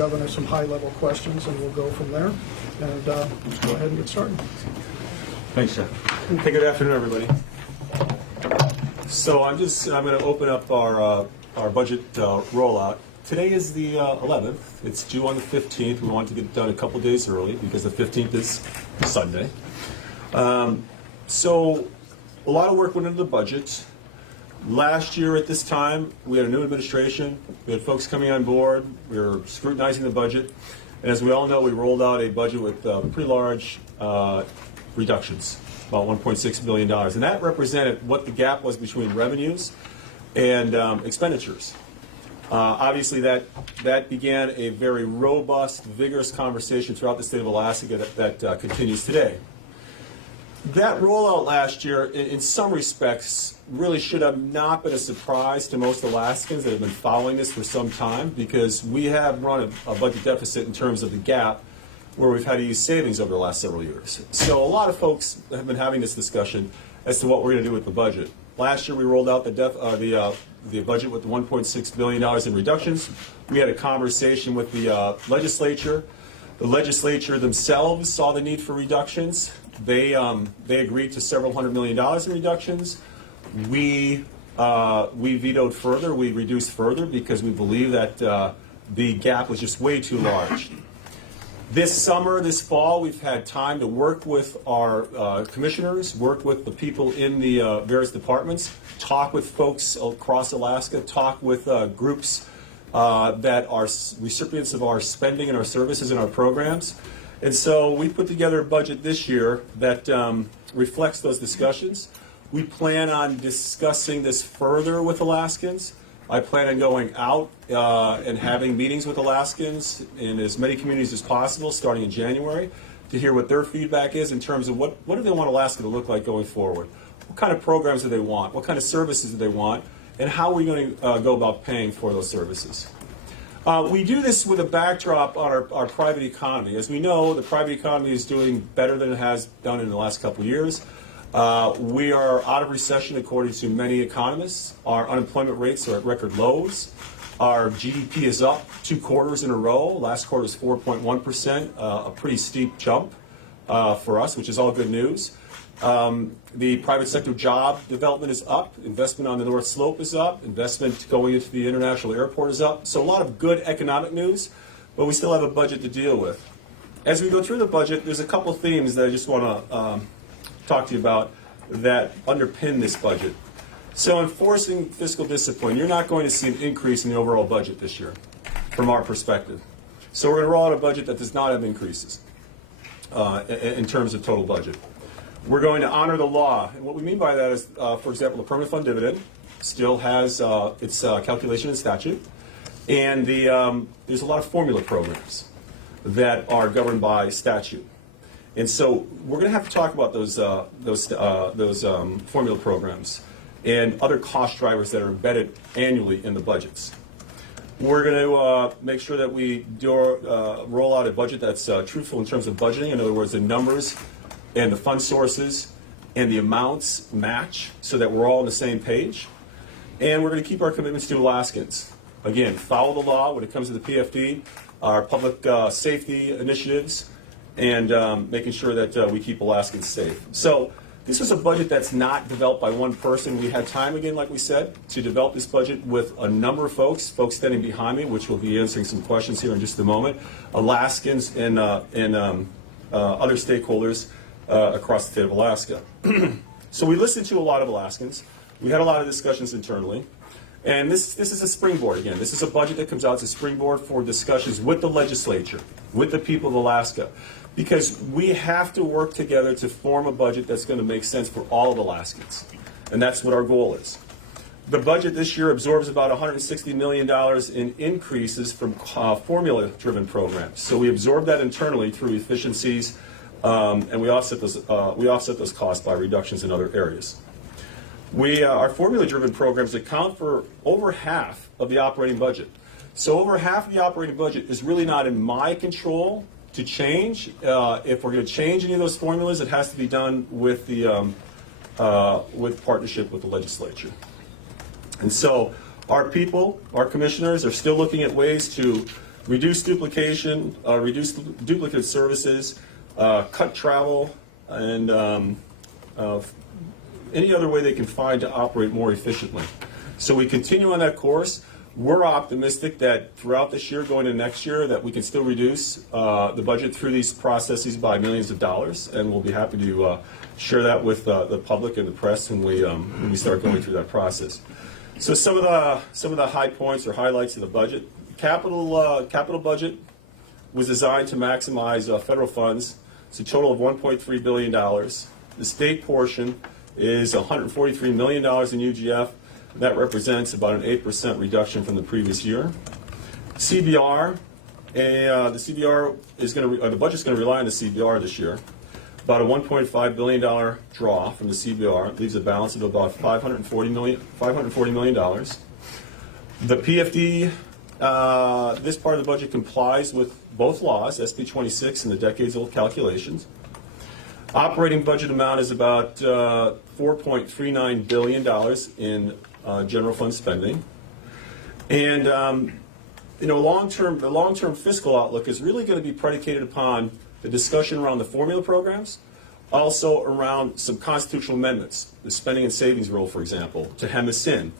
Governor some high-level questions, and we'll go from there. And go ahead and get started. Thanks, Jeff. Hey, good afternoon, everybody. So I'm going to open up our budget rollout. Today is the 11th. It's due on the 15th. We want to get it done a couple days early because the 15th is Sunday. So a lot of work went into the budget. Last year at this time, we had a new administration. We had folks coming on board. We were scrutinizing the budget. And as we all know, we rolled out a budget with pretty large reductions, about $1.6 billion. And that represented what the gap was between revenues and expenditures. Obviously, that began a very robust, vigorous conversation throughout the state of Alaska that continues today. That rollout last year, in some respects, really should have not been a surprise to most Alaskans that have been following this for some time, because we have run a budget deficit in terms of the gap where we've had to use savings over the last several years. So a lot of folks have been having this discussion as to what we're going to do with the budget. Last year we rolled out the budget with the $1.6 billion in reductions. We had a conversation with the legislature. The legislature themselves saw the need for reductions. They agreed to several $100 million in reductions. We vetoed further. We reduced further because we believe that the gap was just way too large. This summer, this fall, we've had time to work with our commissioners, work with the people in the various departments, talk with folks across Alaska, talk with groups that are recipients of our spending and our services and our programs. And so we put together a budget this year that reflects those discussions. We plan on discussing this further with Alaskans. I plan on going out and having meetings with Alaskans in as many communities as possible starting in January to hear what their feedback is in terms of what do they want Alaska to look like going forward. What kind of programs do they want? What kind of services do they want? And how are we going to go about paying for those services? We do this with a backdrop on our private economy. As we know, the private economy is doing better than it has done in the last couple of years. We are out of recession according to many economists. Our unemployment rates are at record lows. Our GDP is up 2 quarters in a row. Last quarter was 4.1%, a pretty steep jump for us, which is all good news. The private sector job development is up. Investment on the North Slope is up. Investment going into the international airport is up. So a lot of good economic news, but we still have a budget to deal with. As we go through the budget, there's a couple themes that I just want to talk to you about that underpin this budget. So enforcing fiscal discipline, you're not going to see an increase in the overall budget this year from our perspective. So we're going to roll out a budget that does not have increases in terms of total budget. We're going to honor the law. And what we mean by that is, for example, the permanent fund dividend still has its calculation in statute. And there's a lot of formula programs that are governed by statute. And so we're going to have to talk about those formula programs and other cost drivers that are embedded annually in the budgets. We're going to make sure that we roll out a budget that's truthful in terms of budgeting. In other words, the numbers and the fund sources and the amounts match so that we're all on the same page. And we're going to keep our commitments to Alaskans. Again, follow the law when it comes to the PFD, our public safety initiatives, and making sure that we keep Alaskans safe. So this was a budget that's not developed by one person. We had time, again, like we said, to develop this budget with a number of folks standing behind me, which will be answering some questions here in just a moment, Alaskans and other stakeholders across the state of Alaska. So we listened to a lot of Alaskans. We had a lot of discussions internally. And this is a springboard, again. This is a budget that comes out as a springboard for discussions with the legislature, with the people of Alaska. Because we have to work together to form a budget that's going to make sense for all of Alaskans. And that's what our goal is. The budget this year absorbs about $160 million in increases from formula-driven programs. So we absorb that internally through efficiencies, and we offset those costs by reductions in other areas. Our formula-driven programs account for over half of the operating budget. So over half of the operating budget is really not in my control to change. If we're going to change any of those formulas, it has to be done with partnership with the legislature. And so our people, our commissioners, are still looking at ways to reduce duplication, reduce duplicate services, cut travel, and any other way they can find to operate more efficiently. So we continue on that course. We're optimistic that throughout this year, going into next year, that we can still reduce the budget through these processes by millions of dollars, and we'll be happy to share that with the public and the press when we start going through that process. So some of the high points or highlights of the budget. Capital budget was designed to maximize federal funds. It's a total of $1.3 billion. The state portion is $143 million in UGF. That represents about an 8% reduction from the previous year. CBR, the CBR is going to, the budget's going to rely on the CBR this year. About a $1.5 billion draw from the CBR leaves a balance of about $540 million. The PFD, this part of the budget complies with both laws, SB 26 and the decades-old calculations. Operating budget amount is about $4.39 billion in general fund spending. And the long-term fiscal outlook is really going to be predicated upon the discussion around the formula programs, also around some constitutional amendments, the spending and savings rule, for example, to hem us in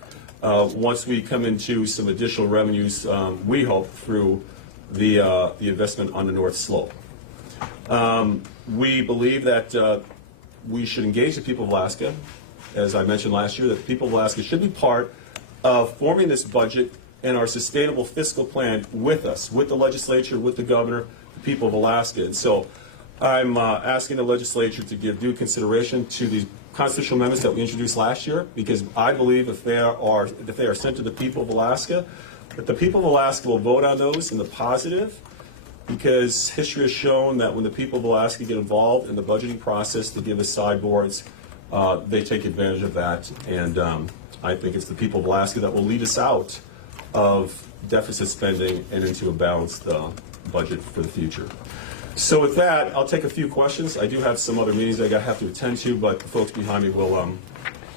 once we come into some additional revenues, we hope, through the investment on the North Slope. We believe that we should engage the people of Alaska. As I mentioned last year, that the people of Alaska should be part of forming this budget and our sustainable fiscal plan with us, with the legislature, with the governor, the people of Alaska. And so I'm asking the legislature to give due consideration to these constitutional amendments that we introduced last year, because I believe if they are sent to the people of Alaska, that the people of Alaska will vote on those in the positive, because history has shown that when the people of Alaska get involved in the budgeting process to give us sideboards, they take advantage of that. And I think it's the people of Alaska that will lead us out of deficit spending and into a balanced budget for the future. So with that, I'll take a few questions. I do have some other meetings I have to attend to, but the folks behind me will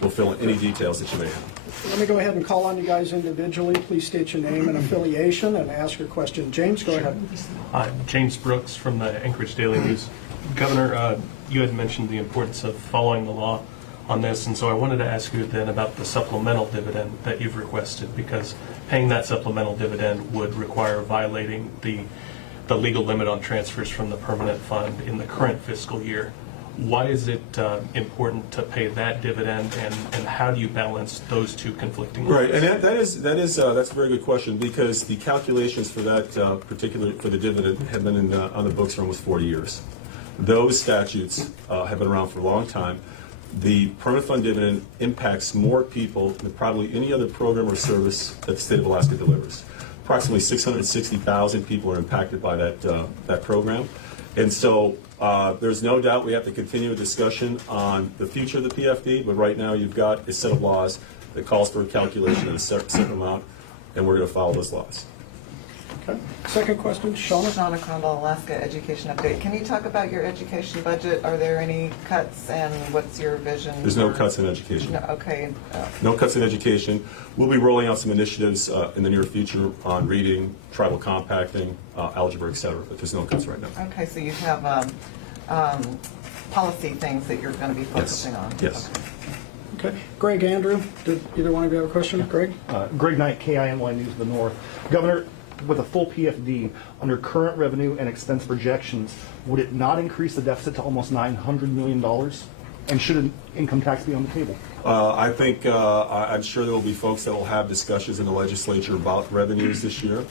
fill in any details that you may have. Let me go ahead and call on you guys individually. Please state your name and affiliation and ask your question. James, go ahead. James Brooks from the Anchorage Daily News. Governor, you had mentioned the importance of following the law on this, and so I wanted to ask you then about the supplemental dividend that you've requested, because paying that supplemental dividend would require violating the legal limit on transfers from the permanent fund in the current fiscal year. Why is it important to pay that dividend, and how do you balance those two conflicting laws? Right, and that's a very good question, because the calculations for that for the dividend have been on the books for almost 40 years. Those statutes have been around for a long time. The permanent fund dividend impacts more people than probably any other program or service that the state of Alaska delivers. Approximately 660,000 people are impacted by that program. And so there's no doubt we have to continue a discussion on the future of the PFD, but right now you've got a set of laws that calls for a calculation of a certain amount, and we're going to follow those laws. Okay. Second question, Shauna. Shauna Crondall, Alaska Education Update. Can you talk about your education budget? Are there any cuts, and what's your vision? There's no cuts in education. No, okay. No cuts in education. We'll be rolling out some initiatives in the near future on reading, tribal compacting, algebra, et cetera, but there's no cuts right now. Okay, so you have policy things that you're going to be focusing on. Yes. Okay. Greg, Andrew, did either one of you have a question? Greg? Greg Knight, KINY News of the North. Governor, with a full PFD, under current revenue and expense projections, would it not increase the deficit to almost $900 million? And should an income tax be on the table? I think I'm sure there will be folks that will have discussions in the legislature about revenues this year.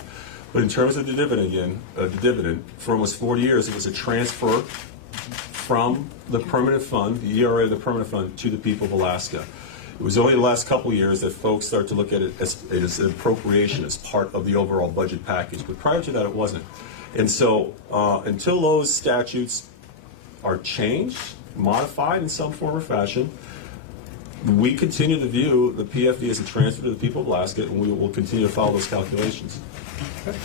But in terms of the dividend, for almost 40 years, it was a transfer from the permanent fund, the ERA of the permanent fund, to the people of Alaska. It was only the last couple of years that folks start to look at it as an appropriation, as part of the overall budget package. But prior to that, it wasn't. And so until those statutes are changed, modified in some form or fashion, we continue to view the PFD as a transfer to the people of Alaska, and we will continue to follow those calculations. Okay.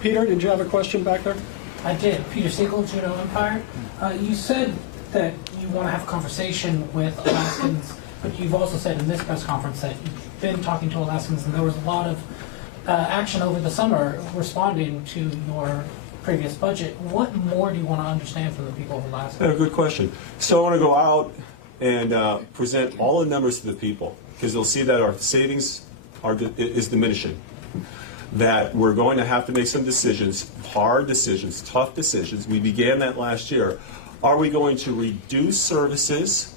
Peter, did you have a question back there? I did. Peter Siegel, Juneau Empire. You said that you want to have a conversation with Alaskans, but you've also said in this press conference that you've been talking to Alaskans, and there was a lot of action over the summer responding to your previous budget. What more do you want to understand from the people of Alaska? Good question. So I want to go out and present all the numbers to the people, because they'll see that our savings is diminishing, that we're going to have to make some decisions, hard decisions, tough decisions. We began that last year. Are we going to reduce services,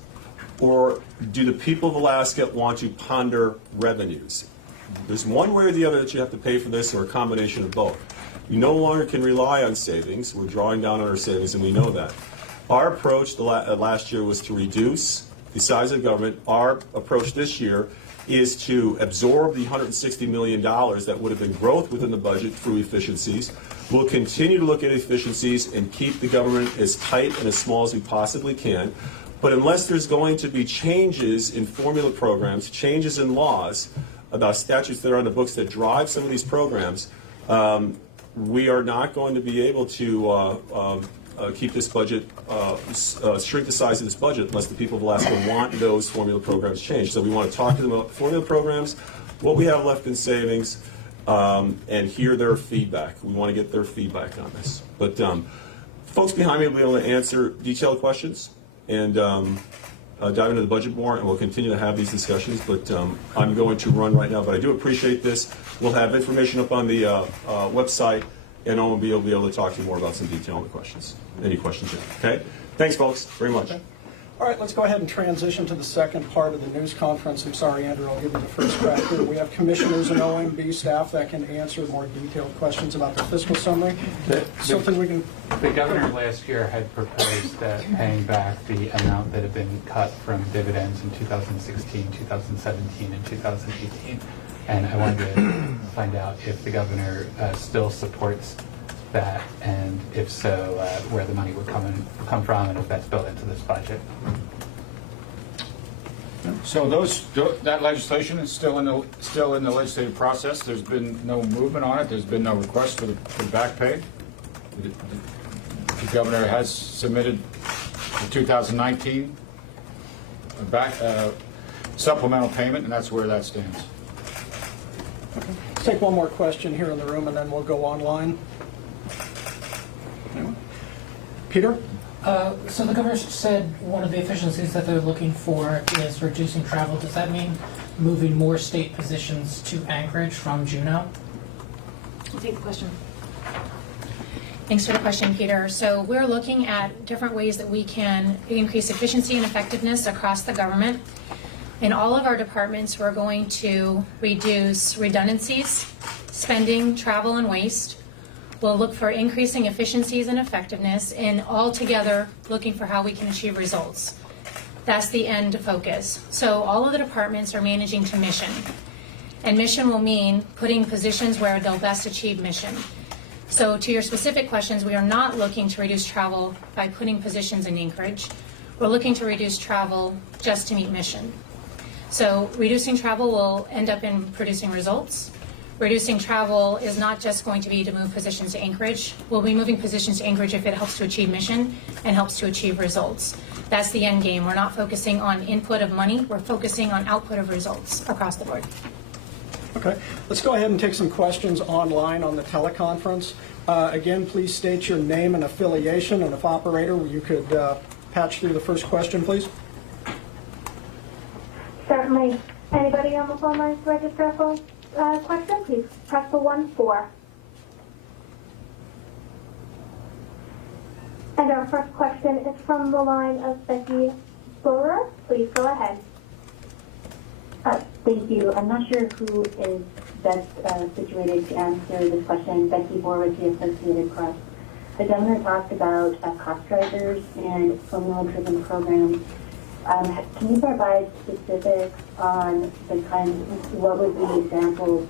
or do the people of Alaska want to ponder revenues? There's one way or the other that you have to pay for this, or a combination of both. You no longer can rely on savings. We're drawing down on our savings, and we know that. Our approach last year was to reduce the size of government. Our approach this year is to absorb the $160 million that would have been growth within the budget through efficiencies. We'll continue to look at efficiencies and keep the government as tight and as small as we possibly can. But unless there's going to be changes in formula programs, changes in laws about statutes that are on the books that drive some of these programs, we are not going to be able to keep this budget, shrink the size of this budget, unless the people of Alaska want those formula programs changed. So we want to talk to them about formula programs, what we have left in savings, and hear their feedback. We want to get their feedback on this. But folks behind me will be able to answer detailed questions and dive into the budget more, and we'll continue to have these discussions. But I'm going to run right now, but I do appreciate this. We'll have information up on the website, and Owen will be able to talk to you more about some detail on the questions. Any questions there? Okay? Thanks, folks, very much. Okay. All right, let's go ahead and transition to the second part of the news conference. I'm sorry, Andrew, I'll give you the first crack here. We have commissioners and OMB staff that can answer more detailed questions about the fiscal summary. Something we can... The governor last year had proposed paying back the amount that had been cut from dividends in 2016, 2017, and 2018. And I wanted to find out if the governor still supports that, and if so, where the money would come from, and if that's built into this budget. So that legislation is still in the legislative process. There's been no movement on it. There's been no request for back pay. The governor has submitted the 2019 supplemental payment, and that's where that stands. Okay. Let's take one more question here in the room, and then we'll go online. Anyone? Peter? So the governor said one of the efficiencies that they're looking for is reducing travel. Does that mean moving more state positions to Anchorage from Juneau? I'll take the question. Thanks for the question, Peter. So we're looking at different ways that we can increase efficiency and effectiveness across the government. In all of our departments, we're going to reduce redundancies, spending, travel, and waste. We'll look for increasing efficiencies and effectiveness, and all together looking for how we can achieve results. That's the end focus. So all of the departments are managing to mission. And mission will mean putting positions where they'll best achieve mission. So to your specific questions, we are not looking to reduce travel by putting positions in Anchorage. We're looking to reduce travel just to meet mission. So reducing travel will end up in producing results. Reducing travel is not just going to be to move positions to Anchorage. We'll be moving positions to Anchorage if it helps to achieve mission and helps to achieve results. That's the end game. We're not focusing on input of money. We're focusing on output of results across the board. Okay. Let's go ahead and take some questions online on the teleconference. Again, please state your name and affiliation, and if operator, you could patch through the first question, please. Certainly. Anybody on the phone lines to register a phone question, please press the 1-4. And our first question is from the line of Becky Borer. Please go ahead. Thank you. I'm not sure who is best situated to answer this question. Becky Borer with the Associated Press. The governor talked about cost drivers and formula-driven programs. Can you provide specifics on what would be examples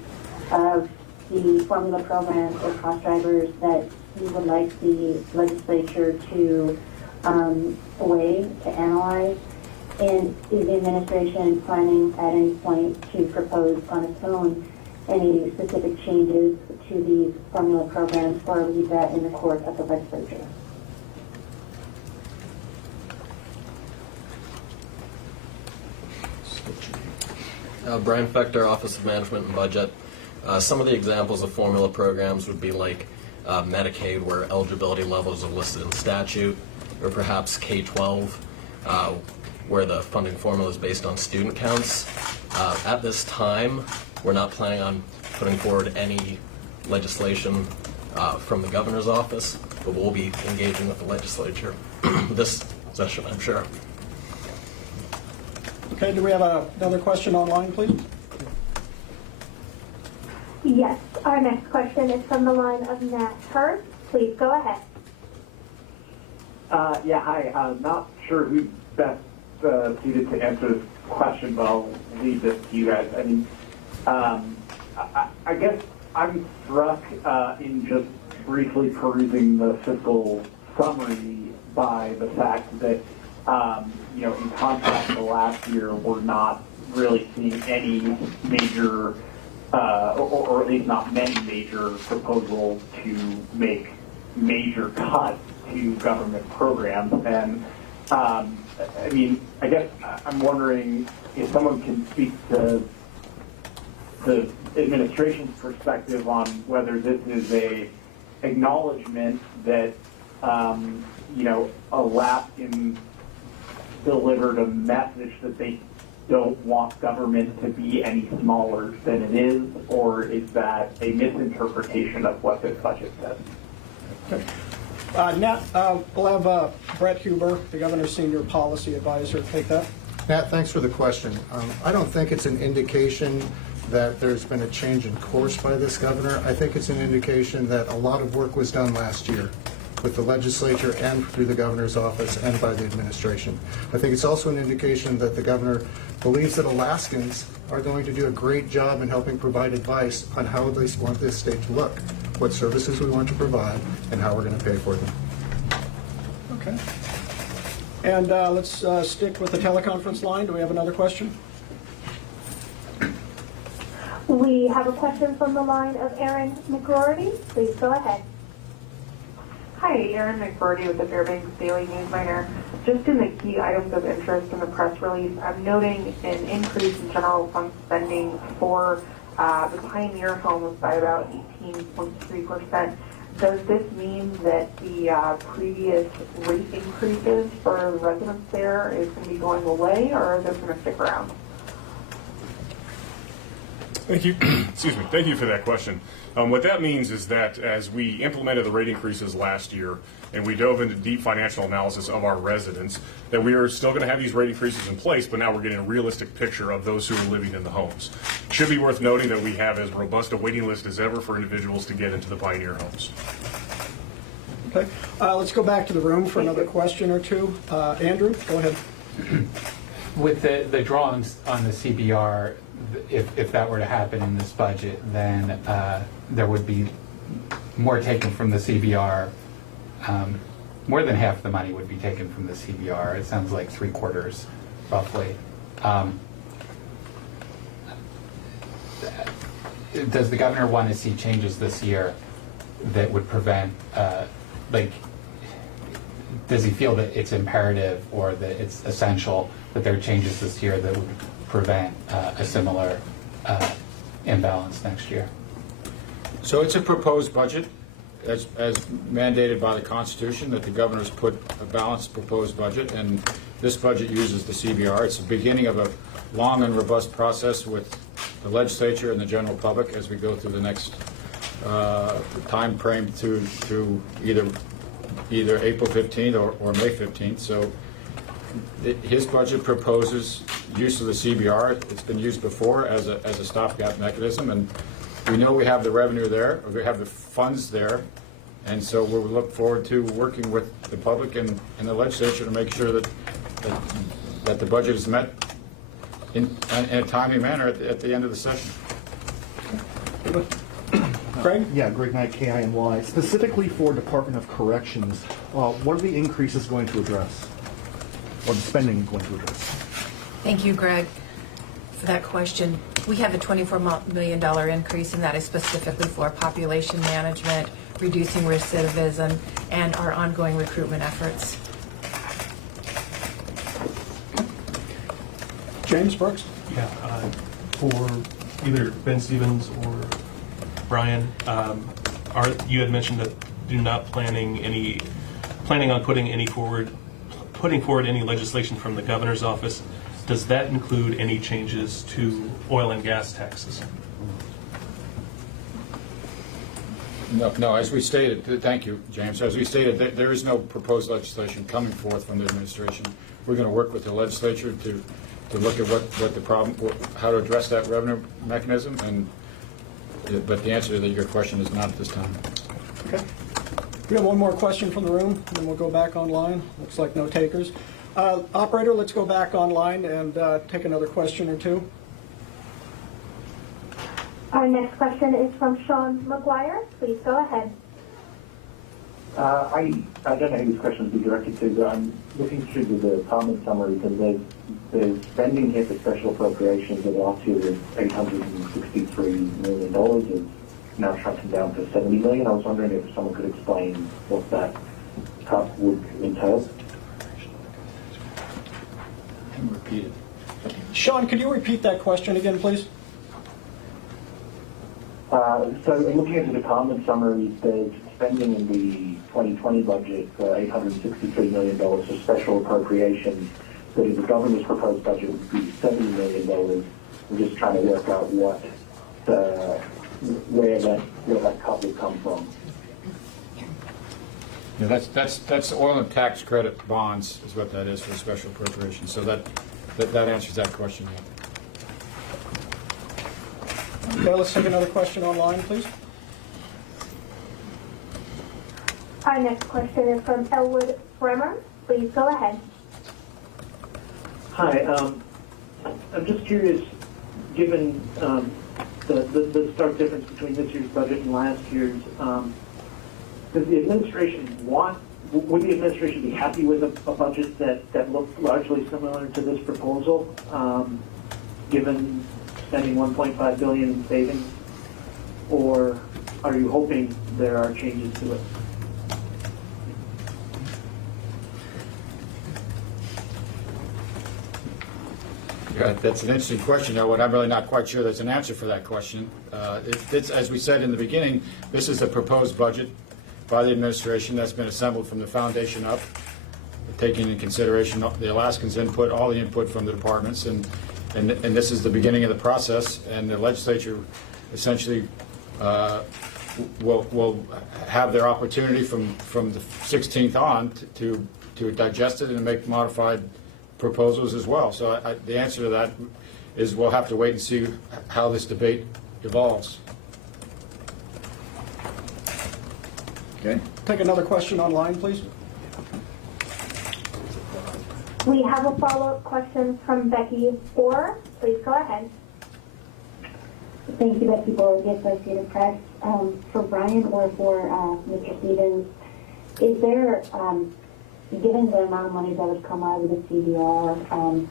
of the formula programs or cost drivers that you would like the legislature to weigh, to analyze? And is the administration planning at any point to propose on its own any specific changes to these formula programs, or leave that in the court of the legislature? Brian Fechter, Office of Management and Budget. Some of the examples of formula programs would be like Medicaid, where eligibility levels are listed in statute, or perhaps K-12, where the funding formula is based on student counts. At this time, we're not planning on putting forward any legislation from the governor's office, but we'll be engaging with the legislature this session, I'm sure. Okay, do we have another question online, please? Yes, our next question is from the line of Nat Hurst. Please go ahead. Yeah, hi. I'm not sure who's best suited to answer this question, but I'll leave this to you guys. I mean, I guess I'm struck in just briefly perusing the fiscal summary by the fact that, in contrast to last year, we're not really seeing any major, or at least not many major proposals to make major cuts to government programs. And I mean, I guess I'm wondering if someone can speak to the administration's perspective on whether this is a acknowledgement that, Alaskans delivered a message that they don't want government to be any smaller than it is, or is that a misinterpretation of what this budget says? Okay. Nat, we'll have Brett Huber, the governor's senior policy advisor, take that. Matt, thanks for the question. I don't think it's an indication that there's been a change in course by this governor. I think it's an indication that a lot of work was done last year with the legislature and through the governor's office and by the administration. I think it's also an indication that the governor believes that Alaskans are going to do a great job in helping provide advice on how they want this state to look, what services we want to provide, and how we're going to pay for them. Okay. And let's stick with the teleconference line. Do we have another question? We have a question from the line of Erin McGroarty. Please go ahead. Hi, Erin McBurdy with the Fairbanks Daily News Miner. Just in the key items of interest in the press release, I'm noting an increase in general fund spending for the Pioneer homes by about 18.3%. Does this mean that the previous rate increases for residents there is going to be going away, or are they going to stick around? Thank you. Excuse me. Thank you for that question. What that means is that as we implemented the rate increases last year and we dove into deep financial analysis of our residents, that we are still going to have these rate increases in place, but now we're getting a realistic picture of those who are living in the homes. It should be worth noting that we have as robust a waiting list as ever for individuals to get into the Pioneer homes. Okay. Let's go back to the room for another question or two. Andrew, go ahead. With the drawings on the CBR, if that were to happen in this budget, then there would be more taken from the CBR. More than half the money would be taken from the CBR. It sounds like 3/4, roughly. Does the governor want to see changes this year that would prevent, does he feel that it's imperative or that it's essential that there are changes this year that would prevent a similar imbalance next year? So it's a proposed budget, as mandated by the Constitution, that the governor's put a balanced proposed budget, and this budget uses the CBR. It's the beginning of a long and robust process with the legislature and the general public as we go through the next time frame to either April 15th or May 15th. So his budget proposes use of the CBR. It's been used before as a stopgap mechanism, and we know we have the revenue there, or we have the funds there, and so we'll look forward to working with the public and the legislature to make sure that the budget is met in a timely manner at the end of the session. Greg? Yeah, Greg Knight, KINY. Specifically for Department of Corrections, what are the increases going to address? Or the spending going to address? Thank you, Greg, for that question. We have a $24 million increase, and that is specifically for population management, reducing recidivism, and our ongoing recruitment efforts. James Brooks? Yeah, for either Ben Stevens or Brian. You had mentioned that you're not planning on putting forward any legislation from the governor's office. Does that include any changes to oil and gas taxes? No, as we stated, thank you, James. As we stated, there is no proposed legislation coming forth from the administration. We're going to work with the legislature to look at what the problem, how to address that revenue mechanism, but the answer to your question is not at this time. Okay. We have one more question from the room, and then we'll go back online. Looks like no takers. Operator, let's go back online and take another question or two. Our next question is from Sean McGuire. Please go ahead. I don't know who this question will be directed to, but I'm looking through the department summaries, and there's spending here for special appropriations that last year was $863 million. It's now tracking down to $70 million. I was wondering if someone could explain what that cut would entail. Repeat it. Sean, could you repeat that question again, please? So in looking at the department summaries, there's spending in the 2020 budget for $863 million for special appropriations, but in the governor's proposed budget would be $70 million. We're just trying to work out where that cut would come from. Yeah, that's oil and tax credit bonds is what that is for special appropriation. So that answers that question. Yeah. Okay, let's take another question online, please. Our next question is from Elwood Bremer. Please go ahead. Hi, I'm just curious, given the stark difference between this year's budget and last year's, would the administration be happy with a budget that looked largely similar to this proposal, given spending $1.5 billion in savings, or are you hoping there are changes to it? Yeah, that's an interesting question. Now, I'm really not quite sure there's an answer for that question. It's, as we said in the beginning, this is a proposed budget by the administration that's been assembled from the foundation up, taking into consideration the Alaskans' input, all the input from the departments, and this is the beginning of the process, and the legislature essentially will have their opportunity from the 16th on to digest it and make modified proposals as well. So the answer to that is we'll have to wait and see how this debate evolves. Okay. Take another question online, please. We have a follow-up question from Becky Orr. Please go ahead. Thank you, Becky Orr, the Associated Press. For Brian or for Mr. Stevens, is there, given the amount of money that would come out of the CBR,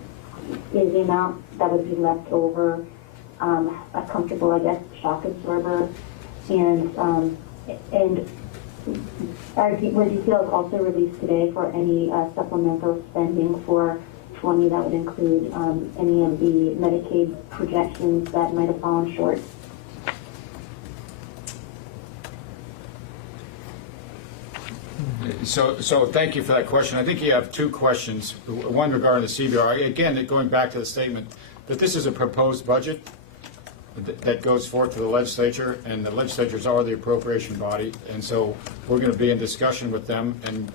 is the amount that would be left over a comfortable, I guess, shock absorber? And were details also released today for any supplemental spending for 20 that would include any of the Medicaid projections that might have fallen short? So thank you for that question. I think you have two questions, one regarding the CBR. Again, going back to the statement that this is a proposed budget that goes forth to the legislature, and the legislatures are the appropriation body, and so we're going to be in discussion with them, and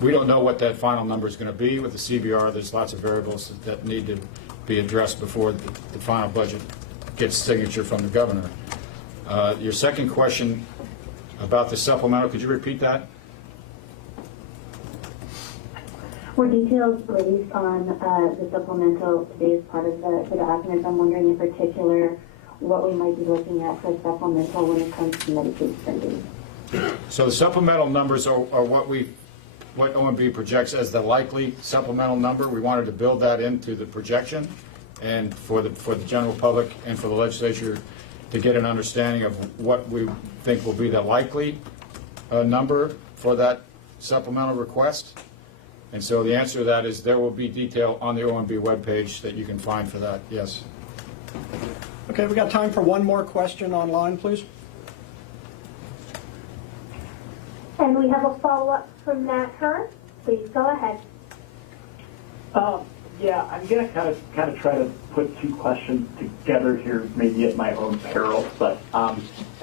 we don't know what that final number is going to be with the CBR. There's lots of variables that need to be addressed before the final budget gets signature from the governor. Your second question about the supplemental, could you repeat that? Were details released on the supplemental today as part of the documents? I'm wondering in particular what we might be looking at for supplemental when it comes to Medicaid spending. So the supplemental numbers are what OMB projects as the likely supplemental number. We wanted to build that into the projection, and for the general public and for the legislature to get an understanding of what we think will be the likely number for that supplemental request. And so the answer to that is there will be detail on the OMB webpage that you can find for that, yes. Okay, we got time for one more question online, please. And we have a follow-up from Matt Hearn. Please go ahead. Yeah, I'm going to kind of try to put two questions together here, maybe at my own peril. But I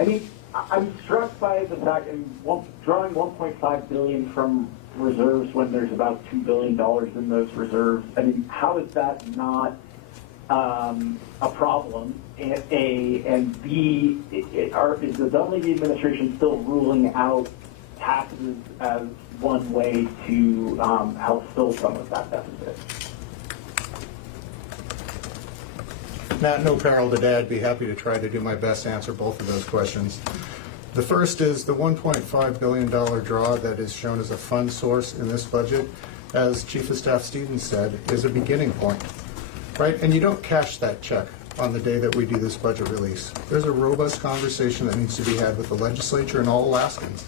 mean, I'm struck by the fact drawing $1.5 billion from reserves when there's about $2 billion in those reserves. I mean, how is that not a problem? A and B, is the Dunleavy administration still ruling out taxes as one way to help fill some of that deficit? Matt, no peril to Dad. Be happy to try to do my best to answer both of those questions. The first is the $1.5 billion draw that is shown as a fund source in this budget, as Chief of Staff Stevens said, is a beginning point, right? And you don't cash that check on the day that we do this budget release. There's a robust conversation that needs to be had with the legislature and all Alaskans,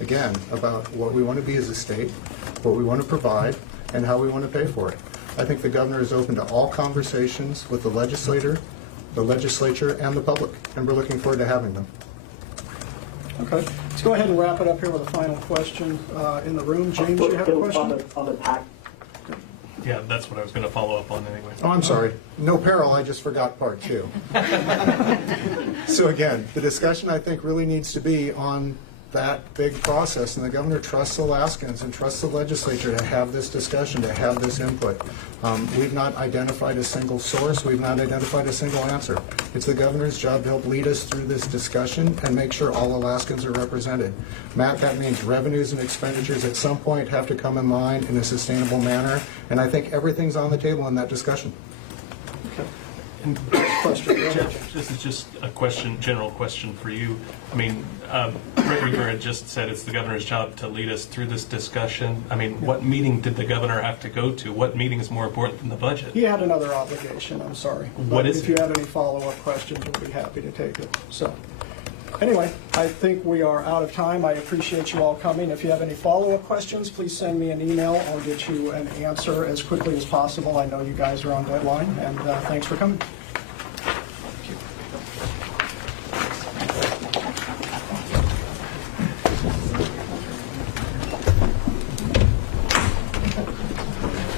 again, about what we want to be as a state, what we want to provide, and how we want to pay for it. I think the governor is open to all conversations with the legislature, and the public, and we're looking forward to having them. Okay, let's go ahead and wrap it up here with a final question in the room. James, you have a question? On the tax. Yeah, that's what I was going to follow up on anyway. Oh, I'm sorry. No peril, I just forgot part two. So again, the discussion I think really needs to be on that big process, and the governor trusts Alaskans and trusts the legislature to have this discussion, to have this input. We've not identified a single source. We've not identified a single answer. It's the governor's job to help lead us through this discussion and make sure all Alaskans are represented. Matt, that means revenues and expenditures at some point have to come in line in a sustainable manner, and I think everything's on the table in that discussion. This is just a question, general question for you. I mean, Brett Reaver had just said it's the governor's job to lead us through this discussion. I mean, what meeting did the governor have to go to? What meeting is more important than the budget? He had another obligation, I'm sorry. What is it? If you have any follow-up questions, we'll be happy to take it. So, anyway, I think we are out of time. I appreciate you all coming. If you have any follow-up questions, please send me an email. I'll get you an answer as quickly as possible. I know you guys are on deadline, and thanks for coming.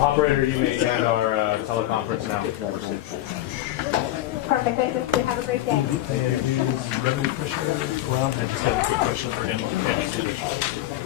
Operator, you may end our teleconference now. Perfect. Thank you. Have a great day. Revenue Commissioner around? I just had a quick question for him.